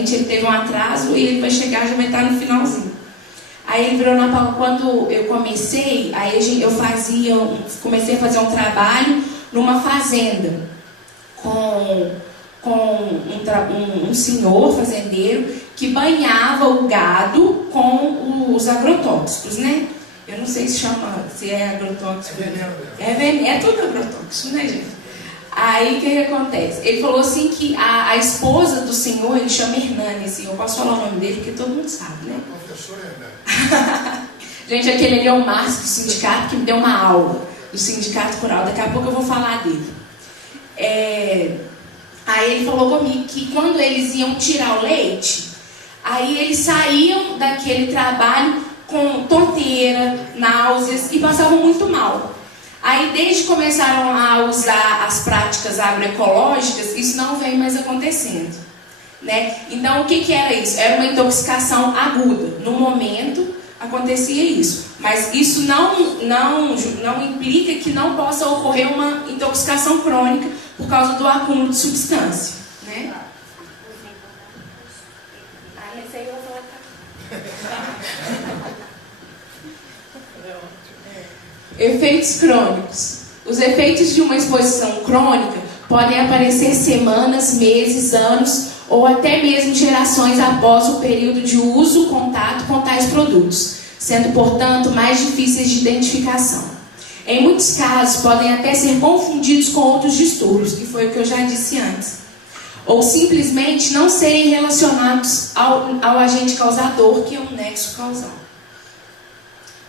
ele teve um atraso e ele vai chegar, já vai estar no finalzinho. Aí ele virou na Paula, quando eu comecei, aí comecei a fazer um trabalho numa fazenda com um senhor fazendeiro que banhava o gado com os agrotóxicos, né? Eu não sei se é agrotóxico. É tudo agrotóxico, né, gente? Aí o que acontece? Ele falou assim que a esposa do senhor, ele chama Hernani, assim, eu posso falar o nome dele porque todo mundo sabe, né? Professor Hernani. Gente, aquele ali é o Márcio do sindicato que me deu uma aula do sindicato rural. Daqui a pouco eu vou falar dele. Aí ele falou comigo que quando eles iam tirar o leite, aí eles saíam daquele trabalho com tonteira, náuseas e passavam muito mal. Aí desde que começaram a usar as práticas agroecológicas, isso não vem mais acontecendo, né? Então o que era isso? Era uma intoxicação aguda. No momento acontecia isso, mas isso não implica que não possa ocorrer uma intoxicação crônica por causa do acúmulo de substância, né? Aí esse aí eu vou falar. Efeitos crônicos. Os efeitos de uma exposição crônica podem aparecer semanas, meses, anos ou até mesmo gerações após o período de uso, contato com tais produtos, sendo, portanto, mais difíceis de identificação. Em muitos casos, podem até ser confundidos com outros distúrbios, que foi o que eu já disse antes, ou simplesmente não serem relacionados ao agente causador, que é um nexo causal.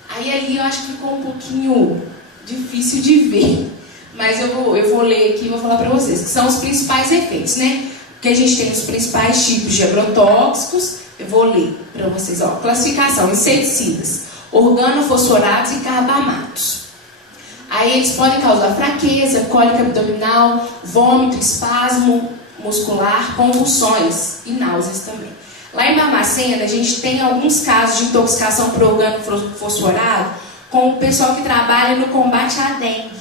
Aí ali eu acho que ficou um pouquinho difícil de ver, mas eu vou ler aqui e vou falar para vocês, que são os principais efeitos, né? Porque a gente tem os principais tipos de agrotóxicos, eu vou ler para vocês, ó. Classificação: inseticidas, organofosforados e carbamatos. Aí eles podem causar fraqueza, cólica abdominal, vômito, espasmo muscular, convulsões e náuseas também. Lá em Barbacena, a gente tem alguns casos de intoxicação por organofosforado com o pessoal que trabalha no combate à dengue,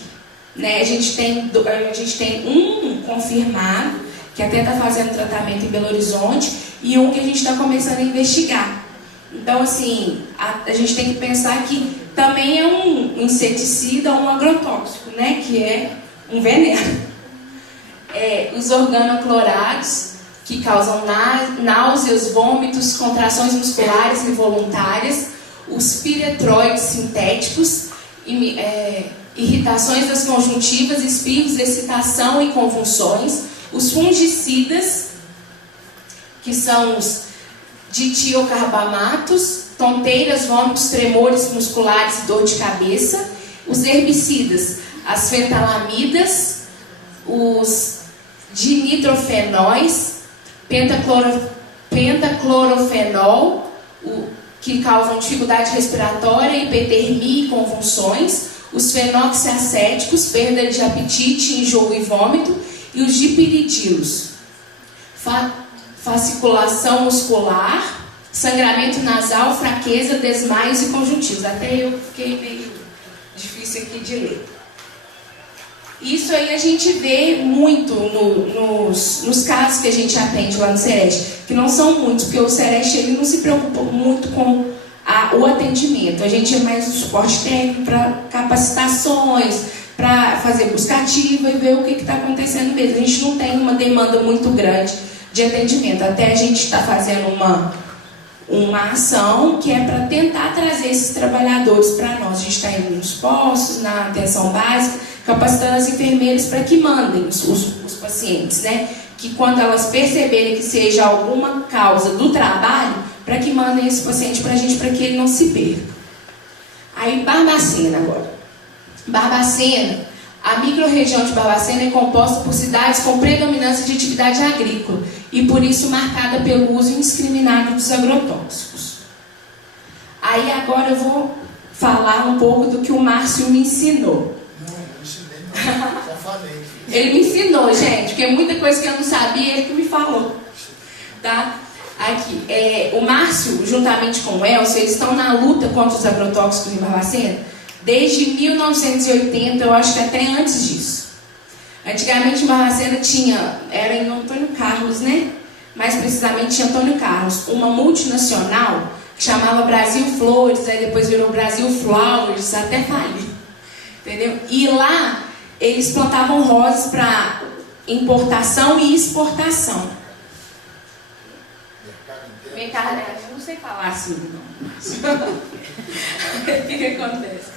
né? A gente tem um confirmado, que até está fazendo tratamento em Belo Horizonte, e um que a gente está começando a investigar. Então, assim, a gente tem que pensar que também é um inseticida ou um agrotóxico, né? Que é um veneno. Os organoclorados, que causam náuseas, vômitos, contrações musculares involuntárias, os piretroides sintéticos, irritações das conjuntivas, espirros, excitação e convulsões, os fungicidas, que são os ditiocarbamatos, tonteiras, vômitos, tremores musculares e dor de cabeça, os herbicidas, as fentalamidas, os dinitrofenóis, pentaclorofenol, que causam dificuldade respiratória, hipertermia e convulsões, os fenoxiacéticos, perda de apetite, enjoo e vômito, e os dipiridilos, fasciculação muscular, sangramento nasal, fraqueza, desmaios e conjuntivos. Até eu fiquei meio difícil aqui de ler. Isso aí a gente vê muito nos casos que a gente atende lá no Sereste, que não são muitos, porque o Sereste ele não se preocupa muito com o atendimento. A gente é mais um suporte técnico para capacitações, para fazer busca ativa e ver o que está acontecendo mesmo. A gente não tem uma demanda muito grande de atendimento. Até a gente está fazendo uma ação que é para tentar trazer esses trabalhadores para nós. A gente está indo nos postos, na atenção básica, capacitando as enfermeiras para que mandem os pacientes, né? Que quando elas perceberem que seja alguma causa do trabalho, para que mandem esse paciente para a gente, para que ele não se perca. Aí Barbacena agora. Barbacena, a microrregião de Barbacena é composta por cidades com predominância de atividade agrícola e por isso marcada pelo uso indiscriminado dos agrotóxicos. Aí agora eu vou falar um pouco do que o Márcio me ensinou. Já falei. Ele me ensinou, gente, porque muita coisa que eu não sabia, ele que me falou. Tá? Aqui, o Márcio, juntamente com o Elcio, eles estão na luta contra os agrotóxicos em Barbacena desde 1980, eu acho que até antes disso. Antigamente em Barbacena era em Antônio Carlos, né? mais precisamente de Antônio Carlos, uma multinacional que chamava Brasil Flores, aí depois virou Brasil Flowers, até falir, entendeu? E lá eles plantavam rosas para importação e exportação. Não sei falar assim, não. O que acontece?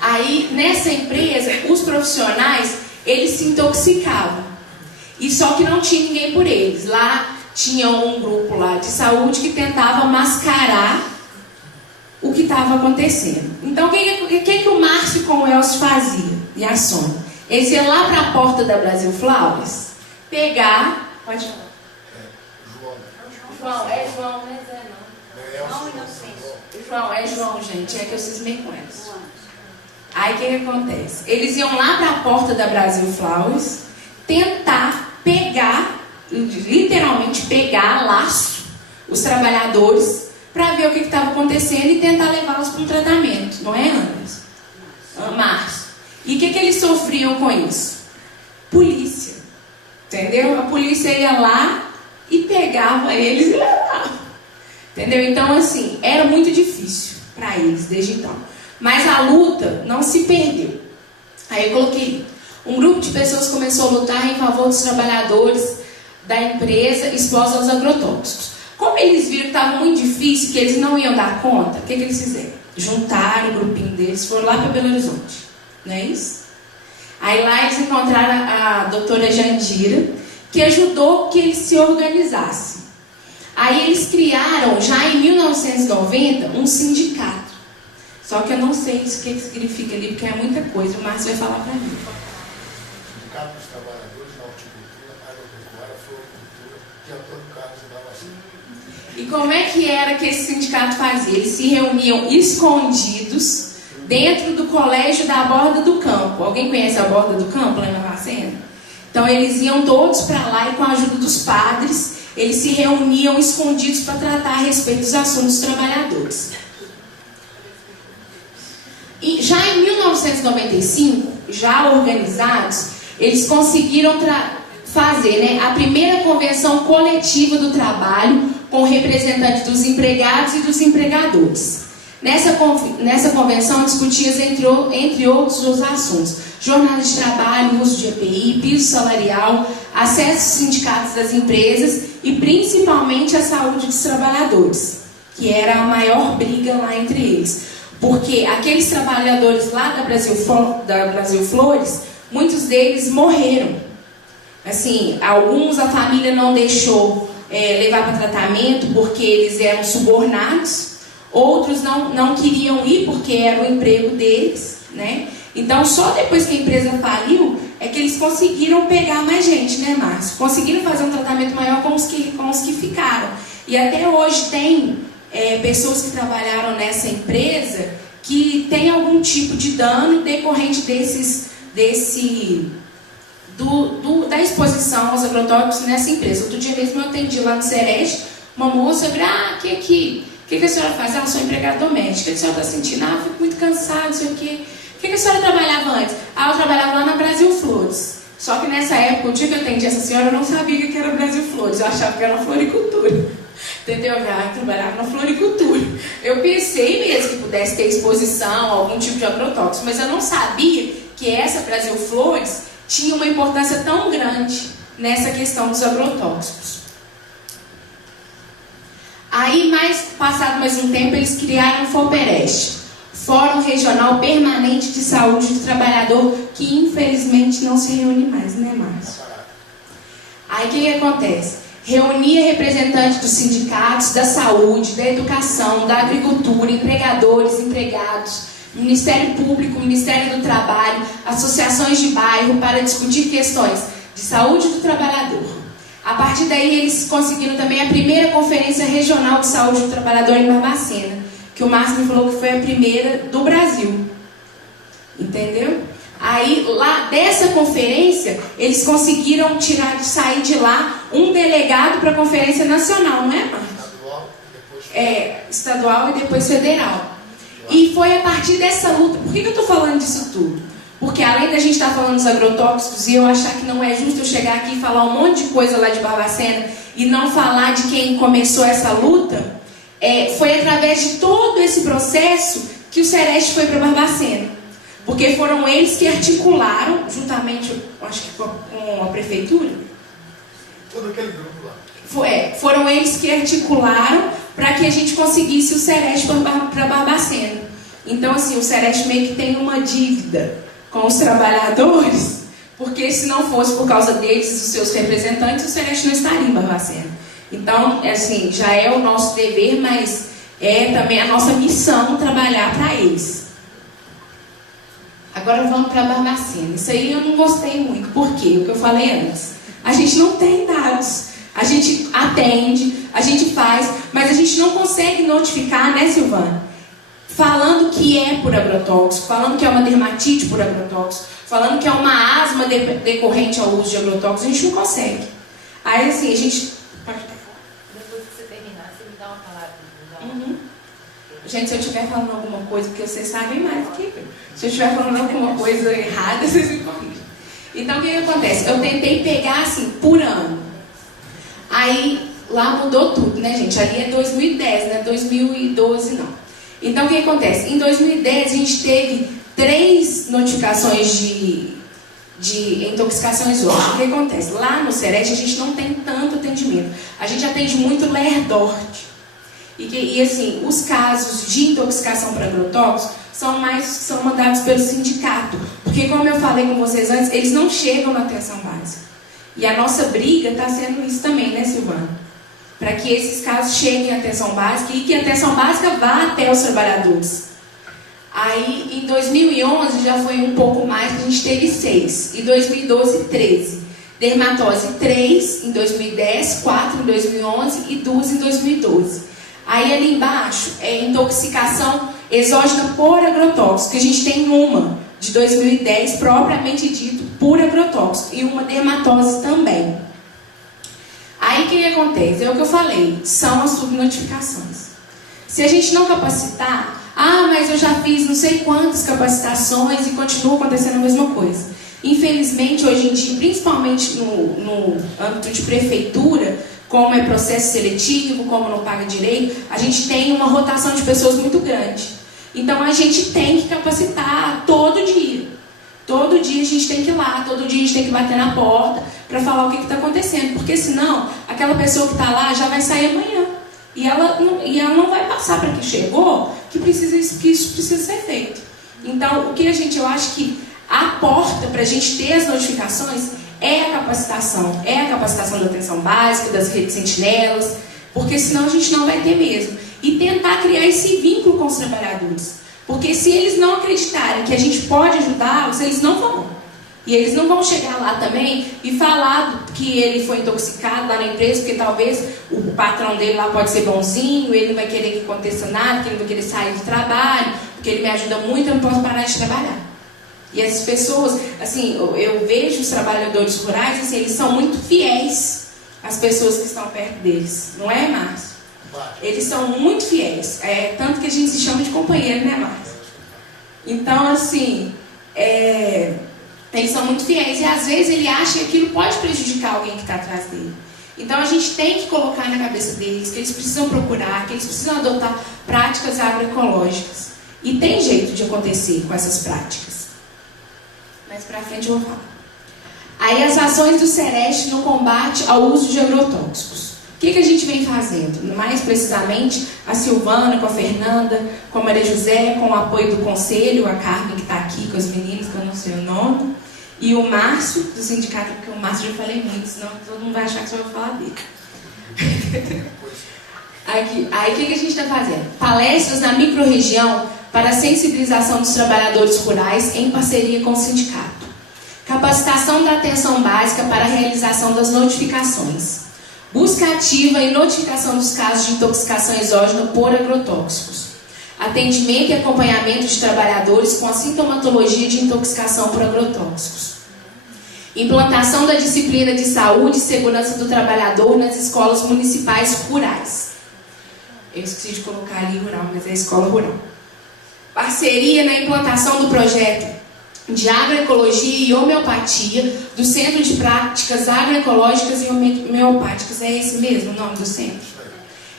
Aí, nessa empresa, os profissionais, eles se intoxicavam. E só que não tinha ninguém por eles. Lá tinha um grupo lá de saúde que tentava mascarar o que estava acontecendo. Então, o que o Márcio com o Elcio fazia? E a Sônia? Eles iam lá para a porta da Brasil Flowers, pegar... Pode falar. João, é João, não é Zé, não. João, é João, gente. É que eu cismei com eles. Aí, o que acontece? Eles iam lá para a porta da Brasil Flowers, tentar pegar, literalmente pegar a laço, os trabalhadores, para ver o que estava acontecendo e tentar levá-los para um tratamento. Não é, Anderson? Márcio. E o que eles sofriam com isso? Polícia. Entendeu? A polícia ia lá e pegava eles e levava. Entendeu? Então, assim, era muito difícil para eles desde então. Mas a luta não se perdeu. Aí eu coloquei: um grupo de pessoas começou a lutar em favor dos trabalhadores da empresa expostos aos agrotóxicos. Como eles viram que estava muito difícil, que eles não iam dar conta, o que eles fizeram? Juntaram o grupinho deles, foram lá para Belo Horizonte. Não é isso? Aí lá eles encontraram a doutora Jandira, que ajudou que eles se organizassem. Aí eles criaram, já em 1990, um sindicato. Só que eu não sei isso, o que significa ali, porque é muita coisa. O Márcio vai falar para mim. Sindicato dos Trabalhadores na Horticultura, Agropecuária, Floricultura, que Antônio Carlos dava assim. E como é que era que esse sindicato fazia? Eles se reuniam escondidos dentro do colégio da Borda do Campo. Alguém conhece a Borda do Campo lá em Barbacena? Então eles iam todos para lá e com a ajuda dos padres, eles se reuniam escondidos para tratar a respeito dos assuntos dos trabalhadores. E já em 1995, já organizados, eles conseguiram fazer a primeira convenção coletiva do trabalho com representantes dos empregados e dos empregadores. Nessa convenção discutia, entre outros, os assuntos: jornada de trabalho, uso de EPI, piso salarial, acesso aos sindicatos das empresas e principalmente a saúde dos trabalhadores, que era a maior briga lá entre eles. Porque aqueles trabalhadores lá da Brasil Flores, muitos deles morreram. Assim, alguns a família não deixou levar para tratamento porque eles eram subornados. Outros não queriam ir porque era o emprego deles, né? Então, só depois que a empresa faliu, é que eles conseguiram pegar mais gente, né, Márcio? Conseguiram fazer um tratamento maior com os que ficaram. E até hoje tem pessoas que trabalharam nessa empresa que tem algum tipo de dano decorrente da exposição aos agrotóxicos nessa empresa. Outro dia mesmo eu atendi lá no Sereste uma moça, o que a senhora faz? Eu sou empregada doméstica. O que a senhora está sentindo? Eu fico muito cansada, não sei o quê. O que a senhora trabalhava antes? Eu trabalhava lá na Brasil Flores. Só que nessa época, o dia que eu atendi essa senhora, eu não sabia que era Brasil Flores. Eu achava que era uma floricultura. Entendeu? Eu trabalhava na floricultura. Eu pensei mesmo que pudesse ter exposição, algum tipo de agrotóxico, mas eu não sabia que essa Brasil Flores tinha uma importância tão grande nessa questão dos agrotóxicos. Aí, passado mais um tempo, eles criaram o FOPEREST, Fórum Regional Permanente de Saúde do Trabalhador, que infelizmente não se reúne mais, né, Márcio? Aí o que acontece? Reunia representantes dos sindicatos, da saúde, da educação, da agricultura, empregadores, empregados, Ministério Público, Ministério do Trabalho, associações de bairro para discutir questões de saúde do trabalhador. A partir daí eles conseguiram também a primeira Conferência Regional de Saúde do Trabalhador em Barbacena, que o Márcio me falou que foi a primeira do Brasil. Entendeu? Aí, lá dessa conferência, eles conseguiram sair de lá um delegado para a Conferência Nacional, não é, Márcio? Estadual e depois federal. E foi a partir dessa luta. Por que eu estou falando disso tudo? Porque além da gente estar falando dos agrotóxicos e eu achar que não é justo eu chegar aqui e falar um monte de coisa lá de Barbacena e não falar de quem começou essa luta, foi através de todo esse processo que o Sereste foi para Barbacena. Porque foram eles que articularam, juntamente, acho que com a prefeitura. Todo aquele grupo lá. Foram eles que articularam para que a gente conseguisse o Sereste para Barbacena. Então, assim, o Sereste meio que tem uma dívida com os trabalhadores, porque se não fosse por causa deles e dos seus representantes, o Sereste não estaria em Barbacena. Então, assim, já é o nosso dever, mas é também a nossa missão trabalhar para eles. Agora vamos para Barbacena. Isso aí eu não gostei muito. Por quê? O que eu falei antes. A gente não tem dados. A gente atende, a gente faz, mas a gente não consegue notificar, né, Silvana? Falando que é por agrotóxico, falando que é uma dermatite por agrotóxico, falando que é uma asma decorrente ao uso de agrotóxicos, a gente não consegue. Aí, assim, a gente... Depois que você terminar, você me dá uma palavra. Gente, se eu estiver falando alguma coisa, porque vocês sabem mais do que eu. Se eu estiver falando alguma coisa errada, vocês me corrigem. Então, o que acontece? Eu tentei pegar, assim, por ano. Aí, lá mudou tudo, né, gente? Ali é 2010, né? 2012, não. Então, o que acontece? Em 2010, a gente teve 3 notificações de intoxicação exótica. O que acontece? Lá no Sereste, a gente não tem tanto atendimento. A gente atende muito LERDORT. E assim, os casos de intoxicação por agrotóxicos são mandados pelo sindicato. Porque, como eu falei com vocês antes, eles não chegam na atenção básica. E a nossa briga está sendo isso também, né, Silvana? Para que esses casos cheguem à atenção básica e que a atenção básica vá até os trabalhadores. Aí, em 2011, já foi um pouco mais, a gente teve 6. Em 2012, 13. Dermatose 3 em 2010, 4 em 2011 e 2 em 2012. Aí, ali embaixo, é intoxicação exógena por agrotóxico, que a gente tem uma de 2010, propriamente dito, por agrotóxico, e uma dermatose também. Aí, o que acontece? É o que eu falei, são as subnotificações. Se a gente não capacitar, mas eu já fiz não sei quantas capacitações e continua acontecendo a mesma coisa. Infelizmente, hoje em dia, principalmente no âmbito de prefeitura, como é processo seletivo, como não paga direito, a gente tem uma rotação de pessoas muito grande. Então, a gente tem que capacitar todo dia. Todo dia a gente tem que ir lá, todo dia a gente tem que bater na porta para falar o que está acontecendo. Porque senão, aquela pessoa que está lá já vai sair amanhã. E ela não vai passar para quem chegou que isso precisa ser feito. Então, eu acho que a porta para a gente ter as notificações é a capacitação da atenção básica, das redes sentinelas, porque senão a gente não vai ter mesmo. E tentar criar esse vínculo com os trabalhadores. Porque se eles não acreditarem que a gente pode ajudá-los, eles não vão. E eles não vão chegar lá também e falar que ele foi intoxicado lá na empresa, porque talvez o patrão dele lá pode ser bonzinho, ele não vai querer que aconteça nada, que ele não vai querer sair do trabalho, porque ele me ajuda muito, eu não posso parar de trabalhar. E essas pessoas, assim, eu vejo os trabalhadores rurais, assim, eles são muito fiéis às pessoas que estão perto deles. Não é, Márcio? Eles são muito fiéis. Tanto que a gente se chama de companheiro, né, Márcio? Então, assim, eles são muito fiéis. E às vezes ele acha que aquilo pode prejudicar alguém que está atrás dele. Então a gente tem que colocar na cabeça deles que eles precisam procurar, que eles precisam adotar práticas agroecológicas. E tem jeito de acontecer com essas práticas. Mais pra frente eu vou falar. Aí as ações do Sereste no combate ao uso de agrotóxicos. O que a gente vem fazendo? Mais precisamente, a Silvana, com a Fernanda, com a Maria José, com o apoio do conselho, a Carmen que está aqui com as meninas, que eu não sei o nome, e o Márcio, do sindicato, porque o Márcio eu já falei muito, senão todo mundo vai achar que só eu vou falar dele. Aqui. Aí o que a gente está fazendo? Palestras na microrregião para a sensibilização dos trabalhadores rurais em parceria com o sindicato. Capacitação da atenção básica para a realização das notificações. Busca ativa e notificação dos casos de intoxicação exógena por agrotóxicos. Atendimento e acompanhamento de trabalhadores com a sintomatologia de intoxicação por agrotóxicos. Implantação da disciplina de saúde e segurança do trabalhador nas escolas municipais rurais. Eu esqueci de colocar ali rural, mas é escola rural. Parceria na implantação do projeto de Agroecologia e Homeopatia do Centro de Práticas Agroecológicas e Homeopáticas. É esse mesmo o nome do centro?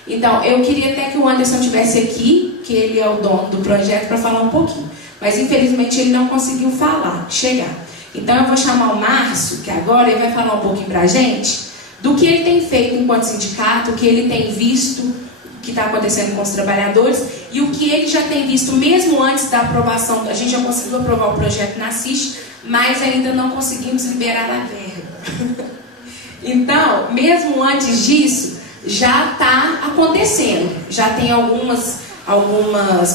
Então, eu queria até que o Anderson estivesse aqui, que ele é o dono do projeto, para falar um pouquinho. Mas, infelizmente, ele não conseguiu chegar. Então, eu vou chamar o Márcio, que agora ele vai falar um pouquinho para a gente do que ele tem feito enquanto sindicato, o que ele tem visto, o que está acontecendo com os trabalhadores e o que ele já tem visto mesmo antes da aprovação. A gente já conseguiu aprovar o projeto na CIST, mas ainda não conseguimos liberar a verba. Então, mesmo antes disso, já está acontecendo. Já tem algumas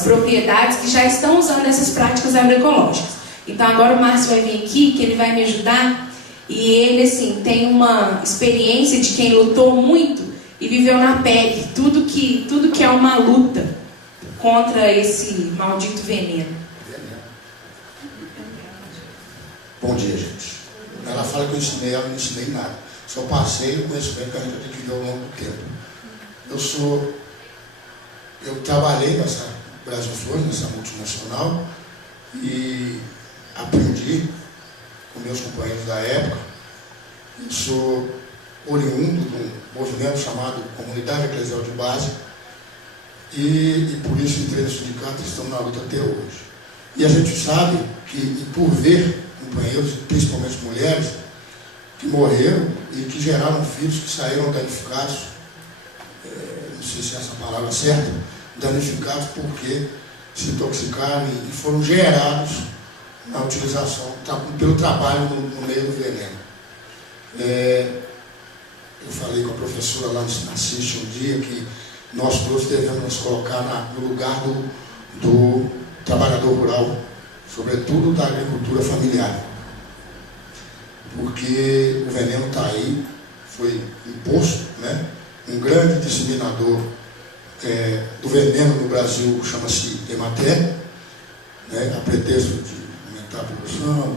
propriedades que já estão usando essas práticas agroecológicas. Então, agora o Márcio vai vir aqui, que ele vai me ajudar. E ele, assim, tem uma experiência de quem lutou muito e viveu na pele tudo que é uma luta contra esse maldito veneno. Bom dia, gente. Ela fala que eu ensinei, ela não ensinei nada. Só passei o conhecimento que a gente adquiriu ao longo do tempo. Eu trabalhei nessa Brasil Flores, nessa multinacional, e aprendi com meus companheiros da época. Eu sou oriundo de um movimento chamado Comunidade Eclesial de Base, e por isso entrei no sindicato e estamos na luta até hoje. E a gente sabe que, e por ver companheiros, principalmente mulheres, que morreram e que geraram filhos que saíram danificados, não sei se é essa palavra certa, danificados porque se intoxicaram e foram gerados na utilização, pelo trabalho no meio do veneno. Eu falei com a professora lá na CIST um dia que nós todos devemos nos colocar no lugar do trabalhador rural, sobretudo da agricultura familiar. Porque o veneno está aí, foi imposto, né? Um grande disseminador do veneno no Brasil chama-se Emater, né? A pretexto de aumentar a produção,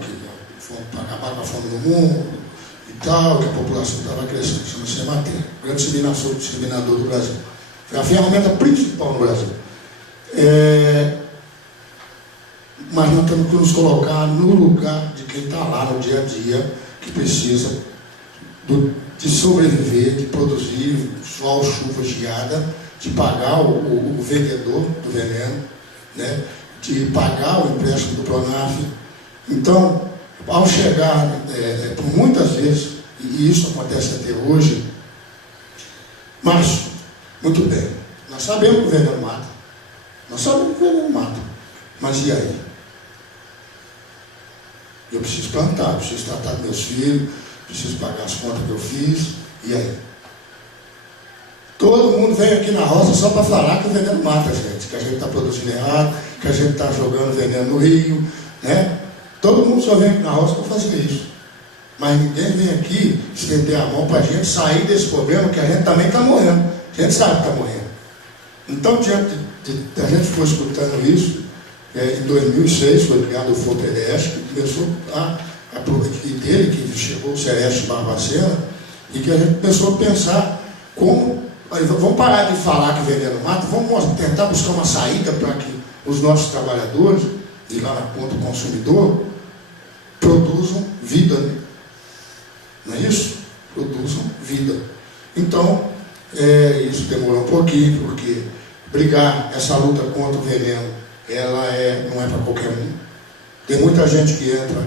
para acabar com a fome no mundo e tal, que a população estava crescendo, chama-se Emater, o grande disseminador do Brasil. Foi a ferramenta principal no Brasil. Mas nós temos que nos colocar no lugar de quem está lá no dia a dia, que precisa de sobreviver, de produzir sol, chuva, geada, de pagar o vendedor do veneno, né? De pagar o empréstimo do Pronaf. Então, ao chegar, por muitas vezes, e isso acontece até hoje, Márcio, muito bem, nós sabemos que o veneno mata. Nós sabemos que o veneno mata. Mas e aí? Eu preciso plantar, preciso tratar dos meus filhos, preciso pagar as contas que eu fiz, e aí? Todo mundo vem aqui na roça só para falar que o veneno mata a gente, que a gente está produzindo errado, que a gente está jogando veneno no rio, né? Todo mundo só vem aqui na roça para fazer isso. Mas ninguém vem aqui estender a mão para a gente sair desse problema, que a gente também está morrendo. A gente sabe que está morrendo. Então, diante a gente foi escutando isso, em 2006 foi criado o FOPEDES, que começou e dele que chegou o Celeste Barbacena, e que a gente começou a pensar como, vamos parar de falar que veneno mata, vamos tentar buscar uma saída para que os nossos trabalhadores, e lá na ponta do consumidor, produzam vida, né? Não é isso? Produzam vida. Então, isso demorou um pouquinho, porque brigar essa luta contra o veneno, ela não é para qualquer um. Tem muita gente que entra,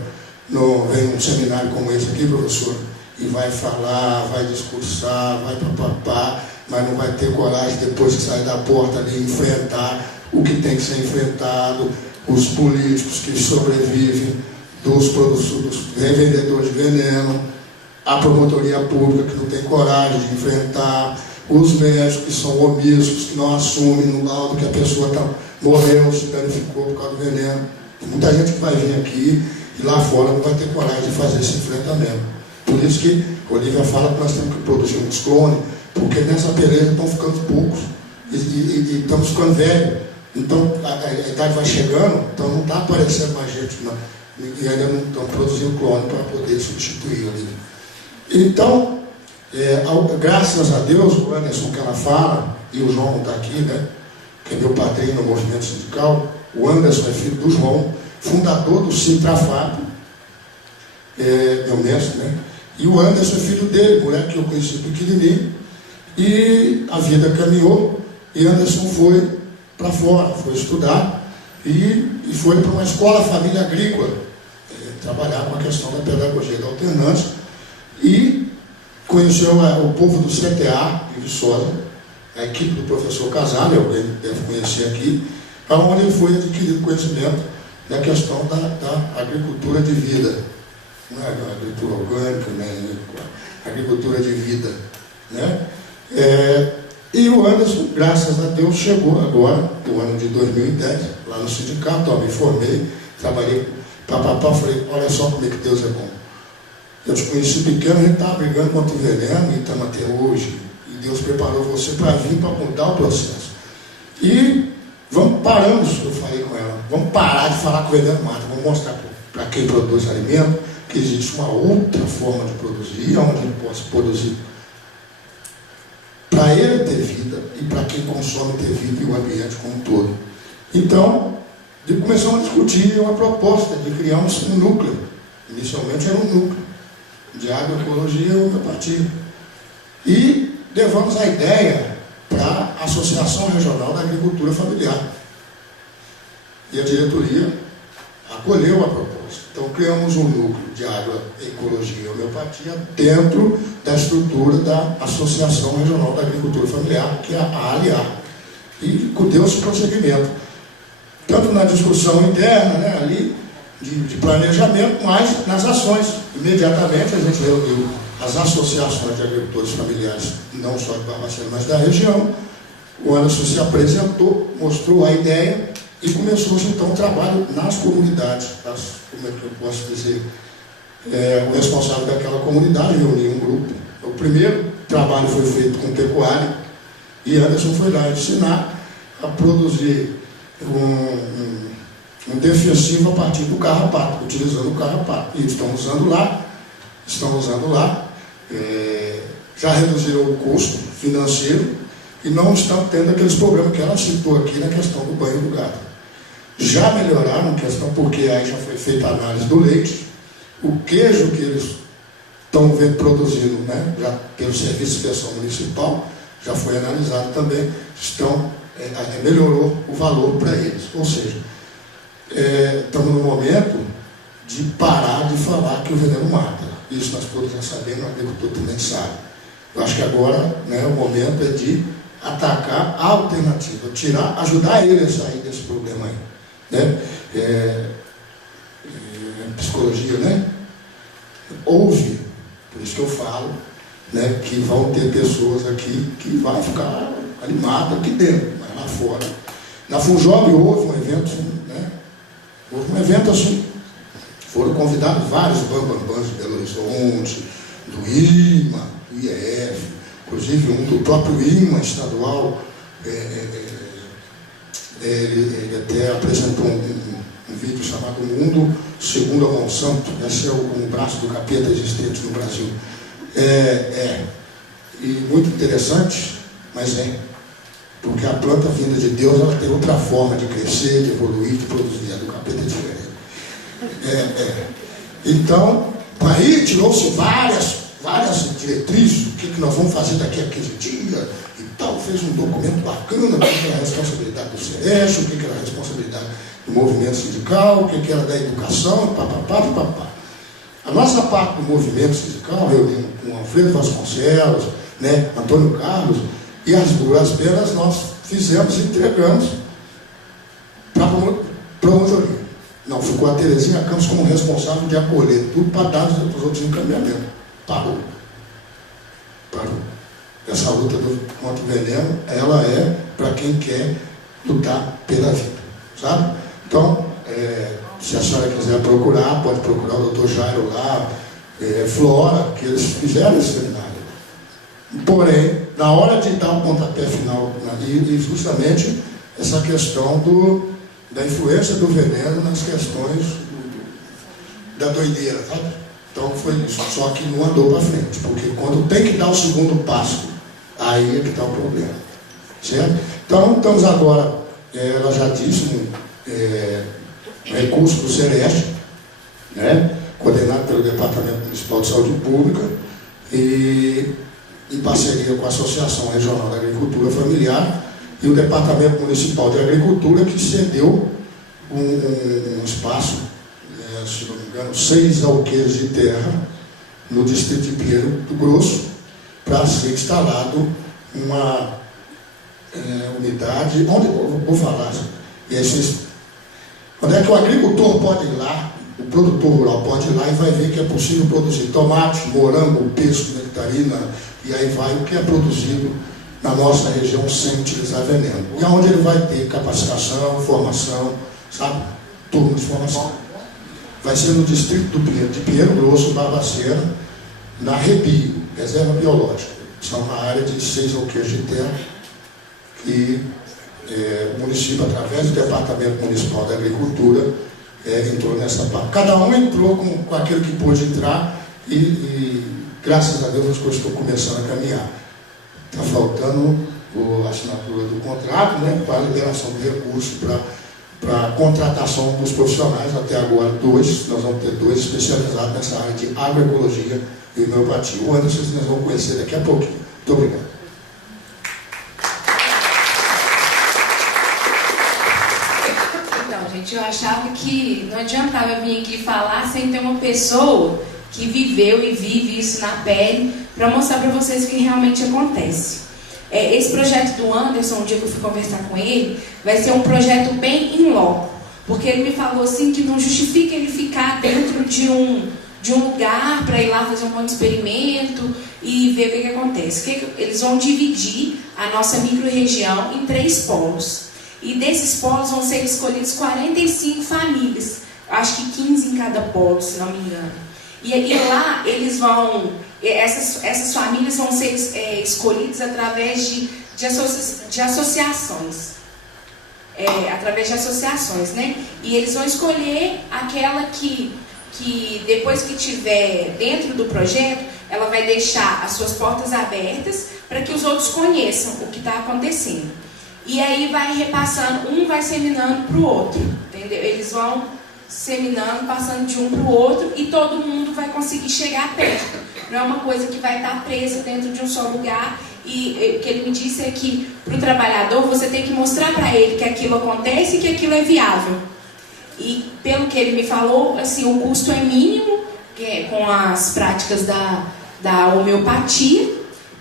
vem num seminário como esse aqui, professor, e vai falar, vai discursar, vai papapá, mas não vai ter coragem depois que sair da porta de enfrentar o que tem que ser enfrentado, os políticos que sobrevivem dos revendedores de veneno, a promotoria pública que não tem coragem de enfrentar, os médicos que são omissos, que não assumem no laudo que a pessoa morreu, se danificou por causa do veneno. Tem muita gente que vai vir aqui e lá fora não vai ter coragem de fazer esse enfrentamento. Por isso que Olívia fala que nós temos que produzir muitos clones, porque nessa peleja estão ficando poucos e estamos ficando velhos. Então a idade vai chegando, então não está aparecendo mais gente, não, e ainda não estão produzindo clone para poder substituir ali. Então, graças a Deus, o Anderson que ela fala, e o João não está aqui, né, que é meu padrinho no movimento sindical, o Anderson é filho do João, fundador do Citrafab, meu mestre, né? E o Anderson é filho dele, moleque que eu conheci pequenininho. E a vida caminhou, e Anderson foi para fora, foi estudar, e foi para uma escola família agrícola, trabalhar com a questão da pedagogia da alternância, e conheceu o povo do CTA, de Viçosa, a equipe do professor Casale, alguém deve conhecer aqui, onde ele foi adquirido conhecimento da questão da agricultura de vida. Não é agricultura orgânica, nem agricultura de vida, né? E o Anderson, graças a Deus, chegou agora, no ano de 2010, lá no sindicato, me formei, trabalhei, falei, olha só como é que Deus é bom. Eu te conheci pequeno, a gente estava brigando contra o veneno, e estamos até hoje, e Deus preparou você para vir, para mudar o processo. E paramos, eu falei com ela, vamos parar de falar que o veneno mata, vamos mostrar para quem produz alimento que existe uma outra forma de produzir, onde ele possa produzir para ele ter vida e para quem consome ter vida e o ambiente como um todo. Então, começamos a discutir uma proposta de criar um núcleo. Inicialmente era um núcleo de agroecologia e homeopatia. E levamos a ideia para a Associação Regional da Agricultura Familiar. E a diretoria acolheu a proposta. Então, criamos um núcleo de agroecologia e homeopatia dentro da estrutura da Associação Regional da Agricultura Familiar, que é a ALIAR. E deu-se prosseguimento, tanto na discussão interna, né, ali, de planejamento, mas nas ações. Imediatamente a gente reuniu as associações de agricultores familiares, não só de Barbacena, mas da região. O Anderson se apresentou, mostrou a ideia, e começou-se então o trabalho nas comunidades, como é que eu posso dizer, o responsável daquela comunidade reuniu um grupo. O primeiro trabalho foi feito com pecuária, e Anderson foi lá ensinar a produzir um defensivo a partir do carrapato, utilizando o carrapato. E estão usando lá, já reduziram o custo financeiro e não estão tendo aqueles problemas que ela citou aqui na questão do banho do gado. Já melhoraram a questão, porque aí já foi feita a análise do leite, o queijo que eles estão produzindo, né, já pelo Serviço de Inspeção Municipal, já foi analisado também, melhorou o valor para eles. Ou seja, estamos no momento de parar de falar que o veneno mata. Isso nós todos já sabemos, o agricultor também sabe. Eu acho que agora, né, o momento é de atacar a alternativa, ajudar ele a sair desse problema aí. Né? Psicologia, né? Houve, por isso que eu falo, né, que vão ter pessoas aqui que vão ficar animadas aqui dentro, mas lá fora. Na FUNJOB houve um evento, né? Houve um evento assim. Foram convidados vários bambambãs de Belo Horizonte, do IMA, do IEF, inclusive um do próprio IMA estadual. Ele até apresentou um vídeo chamado Mundo Segundo a Monsanto. Esse é um braço do capeta existente no Brasil. E muito interessante, mas porque a planta vinda de Deus, ela tem outra forma de crescer, de evoluir, de produzir. A do capeta é diferente. Então, aí tirou-se várias diretrizes, o que nós vamos fazer daqui a 15 dias e tal. Fez um documento bacana, o que era a responsabilidade do CERES, o que era a responsabilidade do movimento sindical, o que era da educação, papapá. A nossa parte do movimento sindical, reunimos com Alfredo Vasconcelos, né, Antônio Carlos, e as duas penas nós fizemos e entregamos para a promotoria. Não, ficou a Terezinha Campos como responsável de acolher tudo para dar os outros encaminhamentos. Parou. Essa luta contra o veneno, ela é para quem quer lutar pela vida, sabe? Então, se a senhora quiser procurar, pode procurar o Dr. Jairo lá, Flora, que eles fizeram esse seminário. Porém, na hora de dar o pontapé final, e justamente essa questão da influência do veneno nas questões da doideira, sabe? Então foi isso, só que não andou para frente, porque quando tem que dar o segundo passo, aí é que está o problema, certo? Então estamos agora, ela já disse, recurso do Sereste, né, coordenado pelo Departamento Municipal de Saúde Pública, e em parceria com a Associação Regional da Agricultura Familiar e o Departamento Municipal de Agricultura, que cedeu um espaço, se não me engano, 6 alqueires de terra no distrito de Pinheiro do Grosso, para ser instalado uma unidade, onde eu vou falar, onde é que o agricultor pode ir lá, o produtor rural pode ir lá e vai ver que é possível produzir tomate, morango, pêssego, nectarina, e aí vai o que é produzido na nossa região sem utilizar veneno. E onde ele vai ter capacitação, formação, sabe? Turno de formação. Vai ser no distrito de Pinheiro Grosso, Barbacena, na Rebio, Reserva Biológica. São uma área de 6 alqueires de terra que o município, através do Departamento Municipal da Agricultura, entrou nessa parte. Cada um entrou com aquilo que pôde entrar e graças a Deus as coisas estão começando a caminhar. Está faltando a assinatura do contrato, né, para a liberação de recursos para a contratação dos profissionais. Até agora 2, nós vamos ter 2 especializados nessa área de agroecologia e homeopatia. O Anderson nós vamos conhecer daqui a pouquinho. Muito obrigado. Então, gente, eu achava que não adiantava vir aqui falar sem ter uma pessoa que viveu e vive isso na pele, para mostrar para vocês o que realmente acontece. Esse projeto do Anderson, um dia que eu fui conversar com ele, vai ser um projeto bem in loco, porque ele me falou assim que não justifica ele ficar dentro de um lugar para ir lá fazer um monte de experimento e ver o que acontece. Eles vão dividir a nossa micro-região em 3 polos, e desses polos vão ser escolhidos 45 famílias, acho que 15 em cada polo, se não me engano. E lá eles vão, essas famílias vão ser escolhidas através de associações. Através de associações, né? E eles vão escolher aquela que depois que estiver dentro do projeto, ela vai deixar as suas portas abertas para que os outros conheçam o que está acontecendo. E aí vai repassando, um vai seminando para o outro, entendeu? Eles vão seminando, passando de um para o outro, e todo mundo vai conseguir chegar perto. Não é uma coisa que vai estar presa dentro de um só lugar. E o que ele me disse é que para o trabalhador você tem que mostrar para ele que aquilo acontece e que aquilo é viável. E pelo que ele me falou, assim, o custo é mínimo, com as práticas da homeopatia,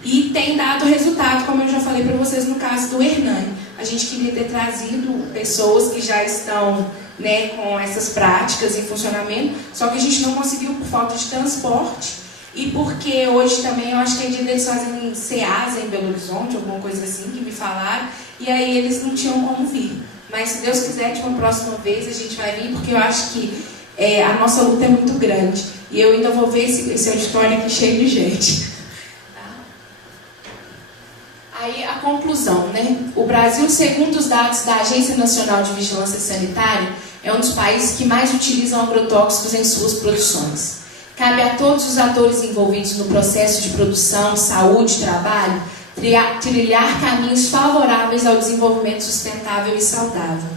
e tem dado resultado, como eu já falei para vocês no caso do Hernani. A gente queria ter trazido pessoas que já estão, né, com essas práticas em funcionamento, só que a gente não conseguiu por falta de transporte, e porque hoje também eu acho que eles fazem em Ceasa, em Belo Horizonte, alguma coisa assim, que me falaram, e aí eles não tinham como vir. Mas se Deus quiser, de uma próxima vez a gente vai vir, porque eu acho que a nossa luta é muito grande, e eu ainda vou ver esse auditório aqui cheio de gente. Aí a conclusão, né? O Brasil, segundo os dados da Agência Nacional de Vigilância Sanitária, é um dos países que mais utilizam agrotóxicos em suas produções. Cabe a todos os atores envolvidos no processo de produção, saúde e trabalho trilhar caminhos favoráveis ao desenvolvimento sustentável e saudável.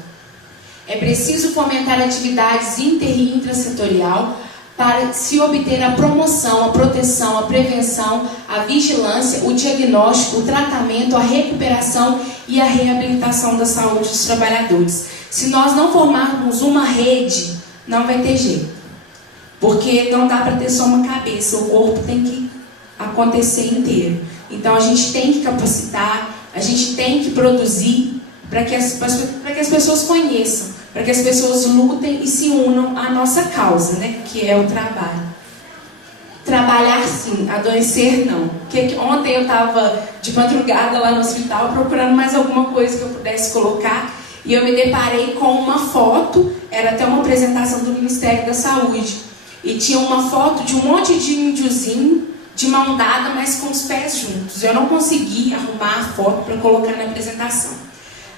É preciso fomentar atividades inter e intrasetorial para se obter a promoção, a proteção, a prevenção, a vigilância, o diagnóstico, o tratamento, a recuperação e a reabilitação da saúde dos trabalhadores. Se nós não formarmos uma rede, não vai ter jeito. Porque não dá para ter só uma cabeça, o corpo tem que acontecer inteiro. Então a gente tem que capacitar, a gente tem que produzir para que as pessoas conheçam, para que as pessoas lutem e se unam à nossa causa, né? Que é o trabalho. Trabalhar sim, adoecer não. Ontem eu estava de madrugada lá no hospital procurando mais alguma coisa que eu pudesse colocar, e eu me deparei com uma foto, era até uma apresentação do Ministério da Saúde, e tinha uma foto de um monte de índiozinho de mão dada, mas com os pés juntos. Eu não consegui arrumar a foto para colocar na apresentação.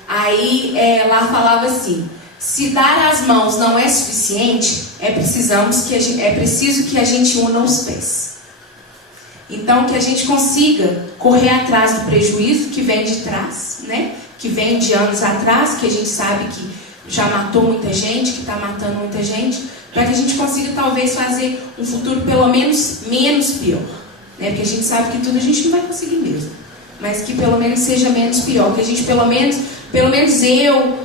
Aí lá falava assim: se dar as mãos não é suficiente, é preciso que a gente una os pés. Então, que a gente consiga correr atrás do prejuízo que vem de trás, né? Que vem de anos atrás, que a gente sabe que já matou muita gente, que está matando muita gente, para que a gente consiga talvez fazer um futuro pelo menos menos pior, né? Porque a gente sabe que tudo a gente não vai conseguir mesmo, mas que pelo menos seja menos pior, que a gente pelo menos eu